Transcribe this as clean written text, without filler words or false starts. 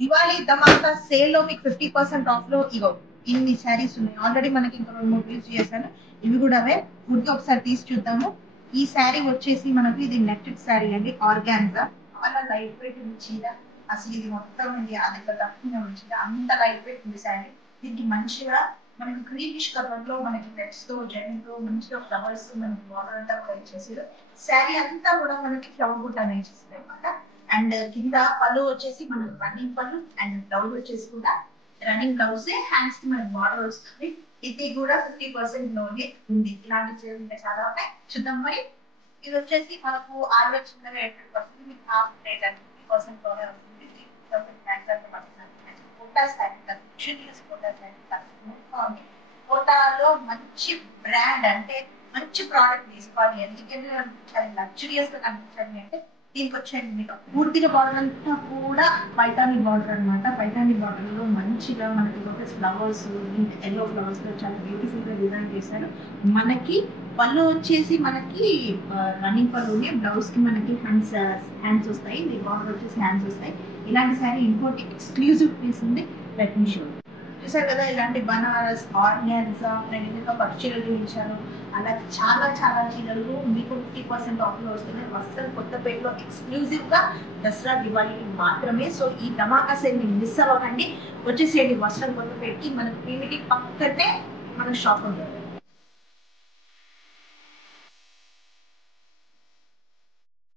దివాళీ ధమాకా sale లో మీకు 50% of లో ఇగో ఇన్ని శారీస్ ఉన్నాయి. ఆల్రెడీ మనకి ఇంకా 2 3 యూజ్ చేశాను. ఇవి కూడా అవే. ఊరికే ఒకసారి తీసి చూద్దాము. ఈ శారీ వచ్చేసి మనకి ఇది నెట్టెడ్ శారీ అండి, ఆర్గాన్జా. చాలా లైట్ వెయిట్ ఉంది చీర. అసలు ఇది మొత్తం ఇది అది తక్కువ చీర, అంత లైట్ వెయిట్ ఉంది శారీ. దీనికి మంచిగా మనకి గ్రీనిష్ కలర్ లో మనకి నెట్స్ తో జెంట్ మంచిగా ఫ్లవర్స్ మనకి బార్డర్ అంతా కూడా ఇచ్చేసారు. శారీ అంతా కూడా మనకి ఫ్లవర్ బుట్ట అనేది ఇచ్చేసారు అనమాట. అండ్ కింద పళ్ళు వచ్చేసి మనకి రన్నింగ్ పళ్ళు, అండ్ బ్లౌజ్ వచ్చేసి కూడా రన్నింగ్ బ్లౌజ్, హ్యాండ్స్ కి మనకి బార్డర్ వస్తుంది. ఇది కూడా 50% లోనే ఉంది. ఇలాంటి చీరలు ఇంకా చాలా ఉన్నాయి, చూద్దాం మరి. ఇది వచ్చేసి మనకు 6,800 మీకు హాఫ్ రేట్ అండి, 50% లోనే వస్తుంది. 3,000 కోటా శారీ కోటా శారీ కోటాలో మంచి బ్రాండ్ అంటే మంచి ప్రోడక్ట్ తీసుకోవాలి, ఎందుకంటే చాలా లగ్జరియస్ గా కనిపించాలి అంటే దీనికి వచ్చేయండి. మీకు పూర్తిగా బార్డర్ అంతా కూడా పైతాని బార్డర్ అనమాట. పైతాని బార్డర్ లో మంచిగా మనకి లోటస్ ఫ్లవర్స్, ఎల్లో ఫ్లవర్స్ లో చాలా బ్యూటిఫుల్ గా డిజైన్ చేశారు. మనకి పళ్ళు వచ్చేసి మనకి రన్నింగ్ పళ్ళునే, బ్లౌజ్ కి మనకి హ్యాండ్స్ వస్తాయి, బార్డర్ వచ్చేసి హ్యాండ్స్ వస్తాయి. ఇలాంటి శారీ ఇంకోటి ఎక్స్క్లూజివ్ పీస్ ఉంది. Let me show. చూసారు కదా, ఇలాంటి బనారస్ ఆర్గాన్జా నేను ఇంకా పట్టు చీరలు చూపించాను. అలా చాలా చాలా చీరలు మీకు 50% ఆఫ్ లో వస్తున్నాయి. వస్త్రం కొత్తపేటలో ఎక్స్క్లూజివ్ గా దసరా దివాళీకి మాత్రమే. సో ఈ ధమాకా సేల్ ని మిస్ అవ్వకండి. వచ్చేసేయండి వస్త్రం కొత్తపేటకి. మన పీవీటీ పక్కనే మన షాప్ ఉంటుంది.